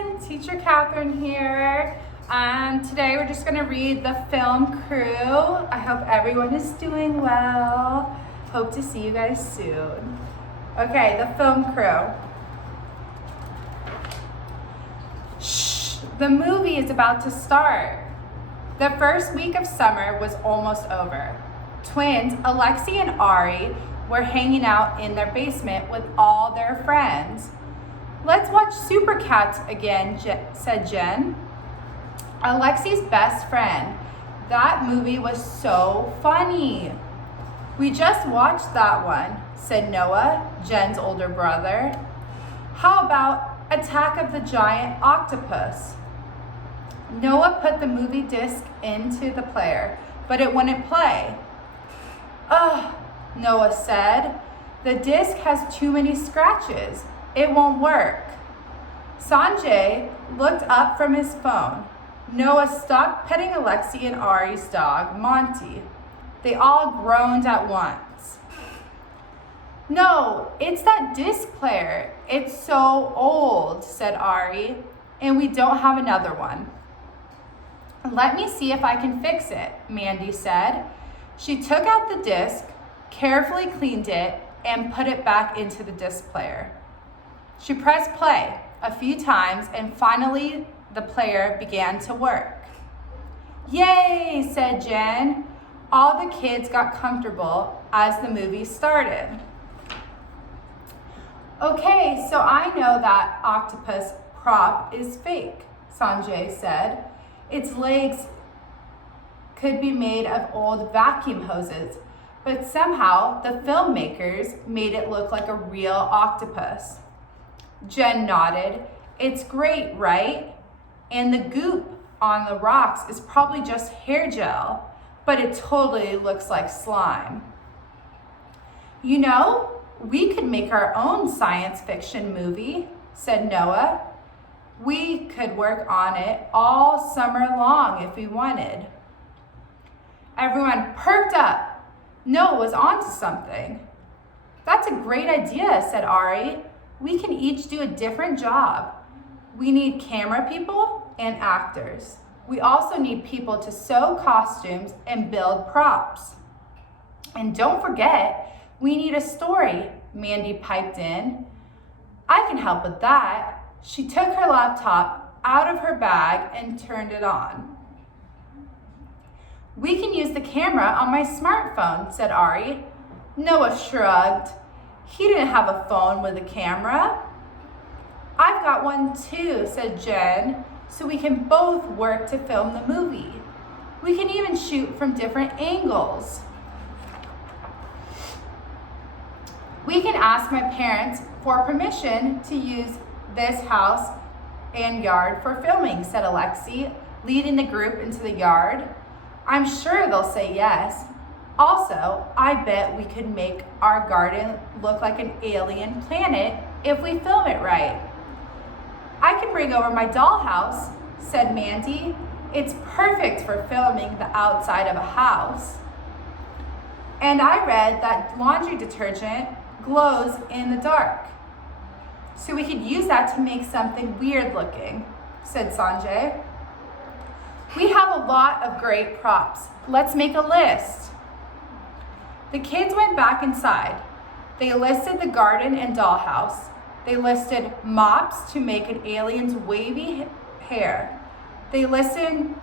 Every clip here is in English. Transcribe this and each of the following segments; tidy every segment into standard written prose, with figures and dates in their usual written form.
everyone, Teacher Catherine here. Today we're just gonna read The Film Crew. I hope everyone is doing well. Hope to see you guys soon. Okay, The Film Crew. Shh, the movie is about to start. The first week of summer was almost over. Twins, Alexi and Ari, were hanging out in their basement with all their friends. "Let's watch Super Cats again," said Jen, Alexi's best friend. "That movie was so funny." "We just watched that one," said Noah, Jen's older brother. "How about Attack of the Giant Octopus?" Noah put the movie disc into the player, but it wouldn't play. "Ugh," Noah said. "The disc has too many scratches. It won't work." Sanjay looked up from his phone. Noah stopped petting Alexi and Ari's dog, Monty. They all groaned at once. "No, it's that disc player. It's so old," said Ari, "and we don't have another one." "Let me see if I can fix it," Mandy said. She took out the disc, carefully cleaned it, and put it back into the disc player. She pressed play a few times, and finally the player began to work. "Yay," said Jen. All the kids got comfortable as the movie started. "Okay, so I know that octopus prop is fake," Sanjay said. "Its legs could be made of old vacuum hoses, but somehow the filmmakers made it look like a real octopus." Jen nodded. "It's great, right? And the goop on the rocks is probably just hair gel, but it totally looks like slime." "You know, we could make our own science fiction movie," said Noah. "We could work on it all summer long if we wanted." Everyone perked up. Noah was onto something. "That's a great idea," said Ari. "We can each do a different job. We need camera people and actors. We also need people to sew costumes and build props. And don't forget, we need a story," Mandy piped in. "I can help with that." She took her laptop out of her bag and turned it on. "We can use the camera on my smartphone," said Ari. Noah shrugged. He didn't have a phone with a camera. "I've got one too," said Jen, "so we can both work to film the movie. We can even shoot from different angles." "We can ask my parents for permission to use this house and yard for filming," said Alexi, leading the group into the yard. "I'm sure they'll say yes. Also, I bet we could make our garden look like an alien planet if we film it right." "I can bring over my dollhouse," said Mandy. "It's perfect for filming the outside of a house." "And I read that laundry detergent glows in the dark, so we could use that to make something weird looking," said Sanjay. "We have a lot of great props. Let's make a list." The kids went back inside. They listed the garden and dollhouse. They listed mops to make an alien's wavy hair. They listed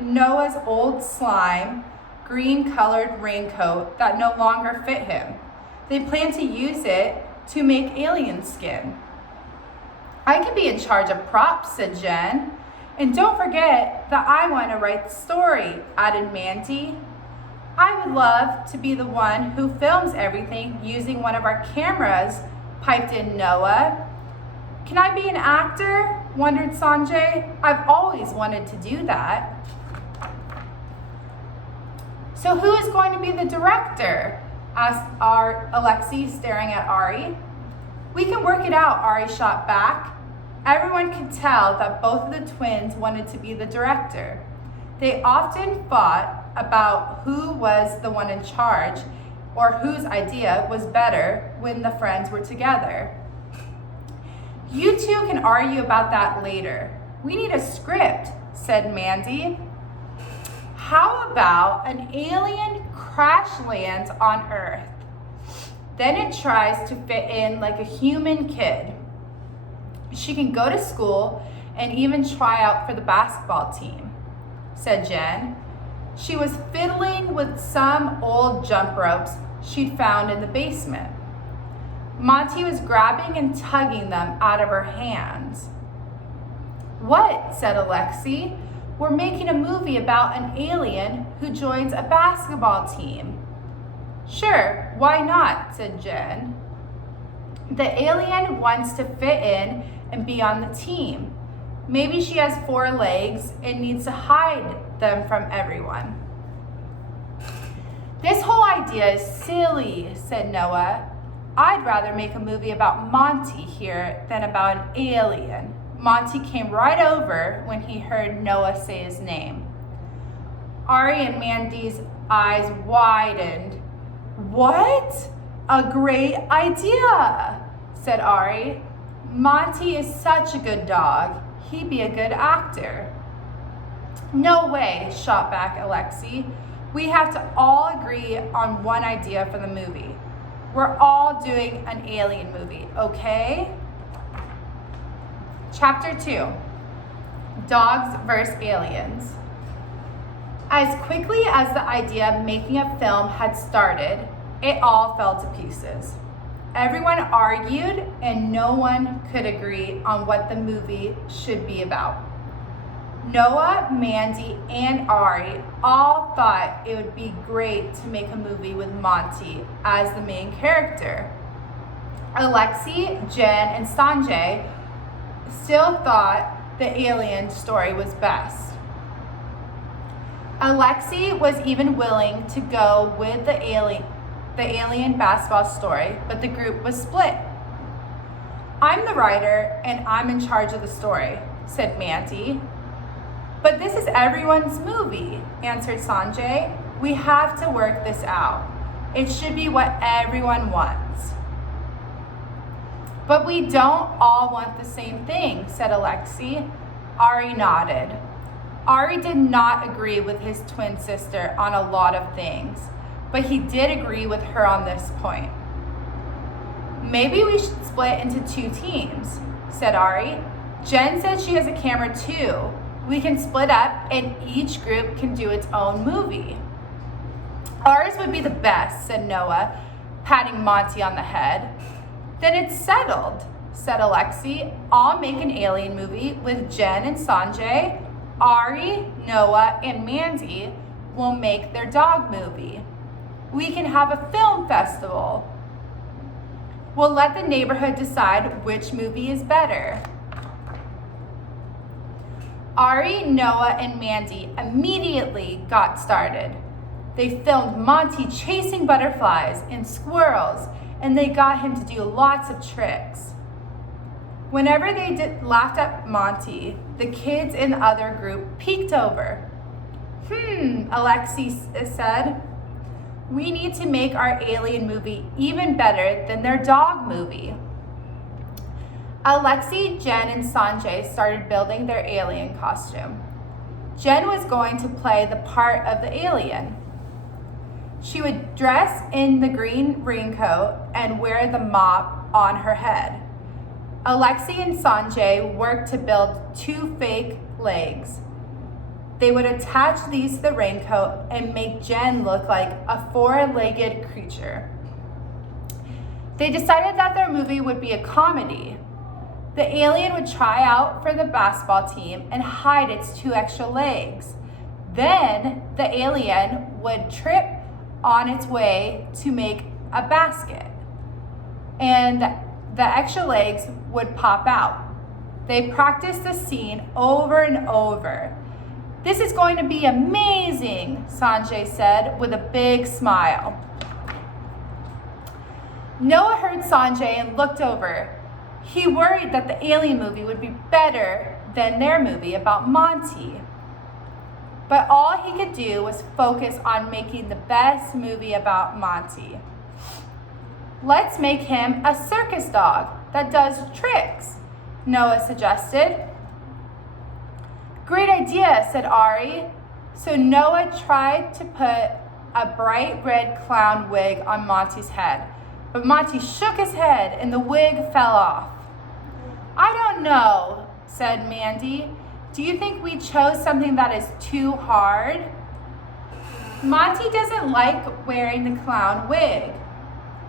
Noah's old slime, green-colored raincoat that no longer fit him. They planned to use it to make alien skin. "I could be in charge of props," said Jen. "And don't forget that I want to write the story," added Mandy. "I would love to be the one who films everything using one of our cameras," piped in Noah. "Can I be an actor?" wondered Sanjay. "I've always wanted to do that." "So who is going to be the director?" asked Alexi, staring at Ari. "We can work it out," Ari shot back. Everyone could tell that both of the twins wanted to be the director. They often fought about who was the one in charge or whose idea was better when the friends were together. You two can argue about that later. We need a script, said Mandy. How about an alien crash lands on Earth? Then it tries to fit in like a human kid. She can go to school and even try out for the basketball team, said Jen. She was fiddling with some old jump ropes she'd found in the basement. Monty was grabbing and tugging them out of her hands. What? Said Alexi. We're making a movie about an alien who joins a basketball team. Sure, why not? Said Jen. The alien wants to fit in and be on the team. Maybe she has 4 legs and needs to hide them from everyone. This whole idea is silly, said Noah. I'd rather make a movie about Monty here than about an alien. Monty came right over when he heard Noah say his name. Ari and Mandy's eyes widened. What? A great idea, said Ari. Monty is such a good dog. He'd be a good actor. No way, shot back Alexi. We have to all agree on one idea for the movie. We're all doing an alien movie, okay? Chapter 2, Dogs vs. Aliens. As quickly as the idea of making a film had started, it all fell to pieces. Everyone argued and no one could agree on what the movie should be about. Noah, Mandy, and Ari all thought it would be great to make a movie with Monty as the main character. Alexi, Jen, and Sanjay still thought the alien story was best. Alexi was even willing to go with the alien basketball story, but the group was split. I'm the writer and I'm in charge of the story, said Mandy. But this is everyone's movie, answered Sanjay. We have to work this out. It should be what everyone wants. But we don't all want the same thing, said Alexi. Ari nodded. Ari did not agree with his twin sister on a lot of things, but he did agree with her on this point. Maybe we should split into 2 teams, said Ari. Jen said she has a camera too. We can split up and each group can do its own movie. Ours would be the best, said Noah, patting Monty on the head. Then it's settled, said Alexi. I'll make an alien movie with Jen and Sanjay. Ari, Noah, and Mandy will make their dog movie. We can have a film festival. We'll let the neighborhood decide which movie is better. Ari, Noah, and Mandy immediately got started. They filmed Monty chasing butterflies and squirrels, and they got him to do lots of tricks. Whenever they laughed at Monty, the kids in the other group peeked over. Alexi said, we need to make our alien movie even better than their dog movie. Alexi, Jen, and Sanjay started building their alien costume. Jen was going to play the part of the alien. She would dress in the green raincoat and wear the mop on her head. Alexi and Sanjay worked to build 2 fake legs. They would attach these to the raincoat and make Jen look like a 4-legged creature. They decided that their movie would be a comedy. The alien would try out for the basketball team and hide its 2 extra legs. Then the alien would trip on its way to make a basket, and the extra legs would pop out. They practiced the scene over and over. This is going to be amazing, Sanjay said with a big smile. Noah heard Sanjay and looked over. He worried that the alien movie would be better than their movie about Monty. But all he could do was focus on making the best movie about Monty. Let's make him a circus dog that does tricks, Noah suggested. Great idea, said Ari. So Noah tried to put a bright red clown wig on Monty's head, but Monty shook his head and the wig fell off. I don't know, said Mandy. Do you think we chose something that is too hard? Monty doesn't like wearing the clown wig.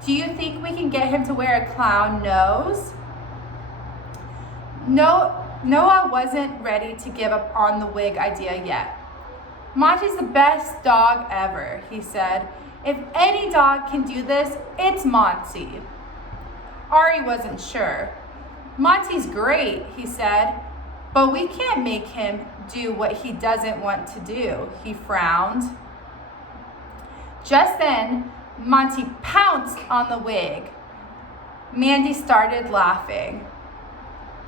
Do you think we can get him to wear a clown nose? Noah wasn't ready to give up on the wig idea yet. Monty's the best dog ever, he said. If any dog can do this, it's Monty. Ari wasn't sure. Monty's great, he said, but we can't make him do what he doesn't want to do, he frowned. Just then, Monty pounced on the wig. Mandy started laughing.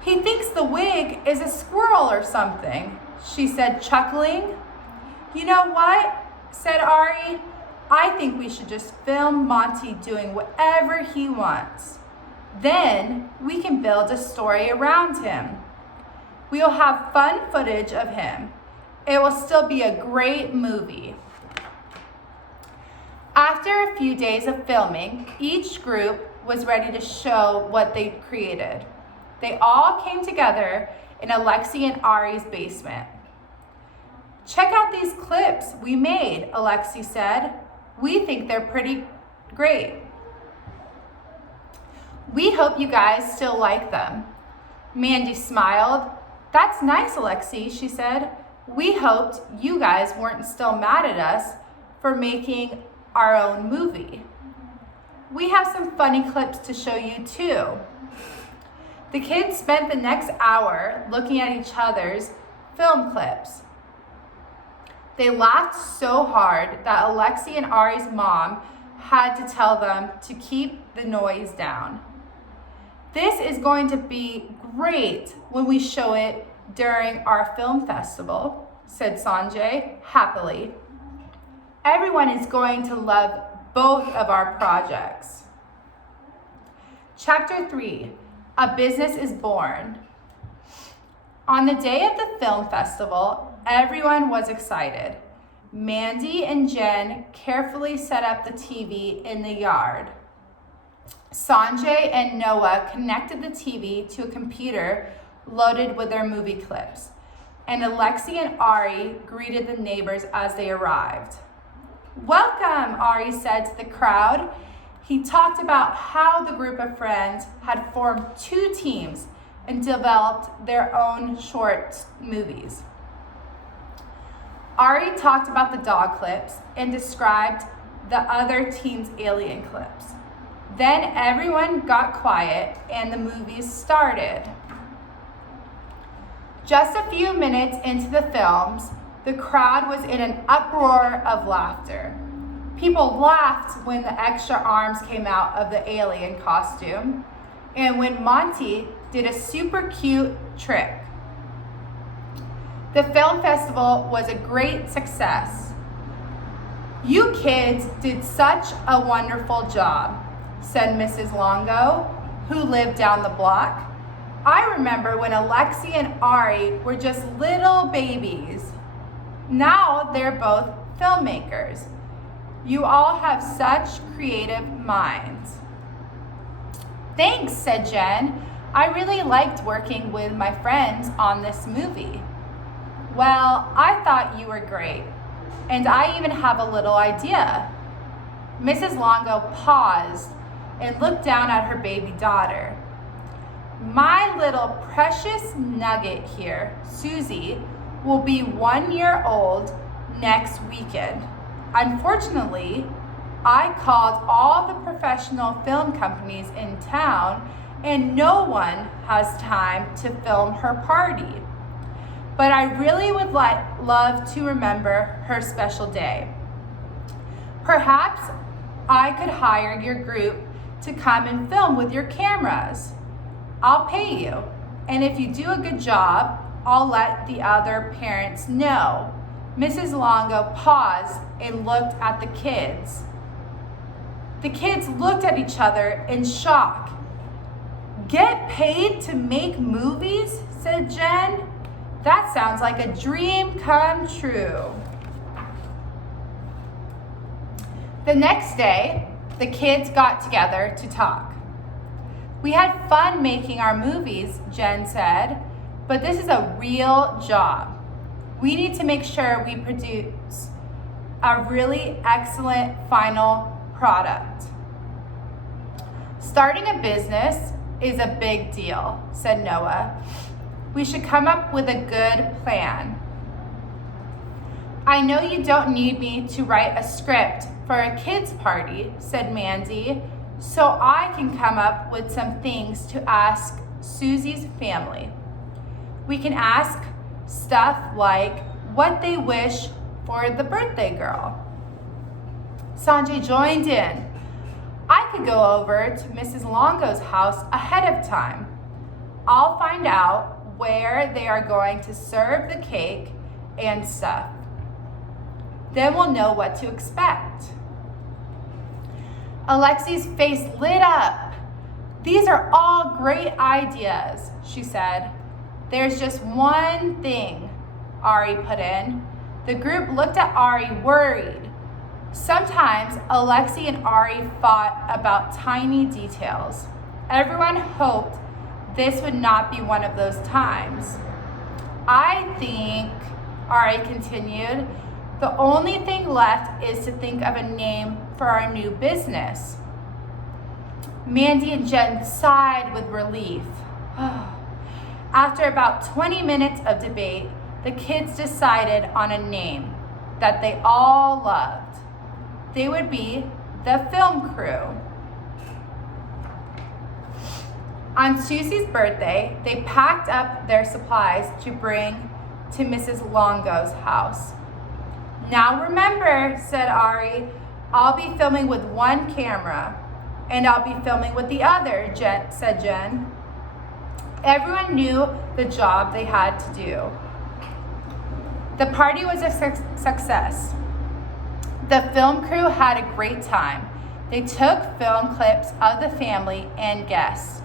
He thinks the wig is a squirrel or something, she said, chuckling. You know what, said Ari. I think we should just film Monty doing whatever he wants. Then we can build a story around him. We will have fun footage of him. It will still be a great movie. After a few days of filming, each group was ready to show what they created. They all came together in Alexi and Ari's basement. Check out these clips we made, Alexi said. We think they're pretty great. We hope you guys still like them. Mandy smiled. That's nice, Alexi, she said. We hoped you guys weren't still mad at us for making our own movie. We have some funny clips to show you too. The kids spent the next hour looking at each other's film clips. They laughed so hard that Alexi and Ari's mom had to tell them to keep the noise down. This is going to be great when we show it during our film festival, said Sanjay happily. Everyone is going to love both of our projects. Chapter 3, A Business is Born. On the day of the film festival, everyone was excited. Mandy and Jen carefully set up the TV in the yard. Sanjay and Noah connected the TV to a computer loaded with their movie clips, and Alexi and Ari greeted the neighbors as they arrived. Welcome, Ari said to the crowd. He talked about how the group of friends had formed 2 teams and developed their own short movies. Ari talked about the dog clips and described the other team's alien clips. Then everyone got quiet and the movies started. Just a few minutes into the films, the crowd was in an uproar of laughter. People laughed when the extra arms came out of the alien costume and when Monty did a super cute trick. The film festival was a great success. You kids did such a wonderful job, said Mrs. Longo, who lived down the block. I remember when Alexi and Ari were just little babies. Now they're both filmmakers. You all have such creative minds. Thanks, said Jen. I really liked working with my friends on this movie. Well, I thought you were great, and I even have a little idea. Mrs. Longo paused and looked down at her baby daughter. My little precious nugget here, Susie, will be 1 year old next weekend. Unfortunately, I called all the professional film companies in town and no one has time to film her party. But I really would love to remember her special day. Perhaps I could hire your group to come and film with your cameras. I'll pay you, and if you do a good job, I'll let the other parents know. Mrs. Longo paused and looked at the kids. The kids looked at each other in shock. Get paid to make movies, said Jen. That sounds like a dream come true. The next day, the kids got together to talk. We had fun making our movies, Jen said, but this is a real job. We need to make sure we produce a really excellent final product. Starting a business is a big deal, said Noah. We should come up with a good plan. I know you don't need me to write a script for a kids' party, said Mandy, so I can come up with some things to ask Susie's family. We can ask stuff like what they wish for the birthday girl. Sanjay joined in. I could go over to Mrs. Longo's house ahead of time. I'll find out where they are going to serve the cake and stuff. Then we'll know what to expect. Alexi's face lit up. These are all great ideas, she said. There's just one thing, Ari put in. The group looked at Ari worried. Sometimes Alexi and Ari fought about tiny details. Everyone hoped this would not be one of those times. I think, Ari continued, the only thing left is to think of a name for our new business. Mandy and Jen sighed with relief. After about 20 minutes of debate, the kids decided on a name that they all loved. They would be the Film Crew. On Susie's birthday, they packed up their supplies to bring to Mrs. Longo's house. Now remember, said Ari, I'll be filming with one camera, and I'll be filming with the other, said Jen. Everyone knew the job they had to do. The party was a success. The film crew had a great time. They took film clips of the family and guests,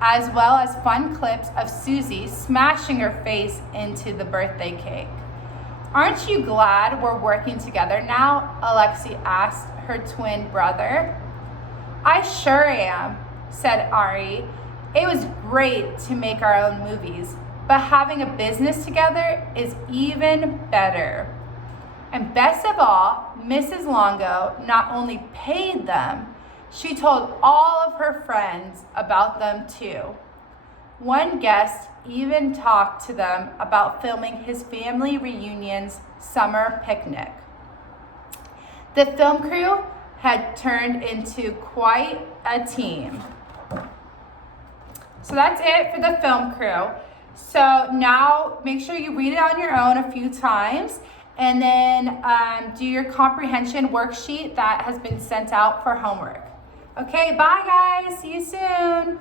as well as fun clips of Susie smashing her face into the birthday cake. Aren't you glad we're working together now? Alexi asked her twin brother. I sure am, said Ari. It was great to make our own movies, but having a business together is even better. And best of all, Mrs. Longo not only paid them, she told all of her friends about them too. One guest even talked to them about filming his family reunion's summer picnic. The film crew had turned into quite a team. So that's it for the film crew. So now make sure you read it on your own a few times and then do your comprehension worksheet that has been sent out for homework. Okay, bye guys. See you soon.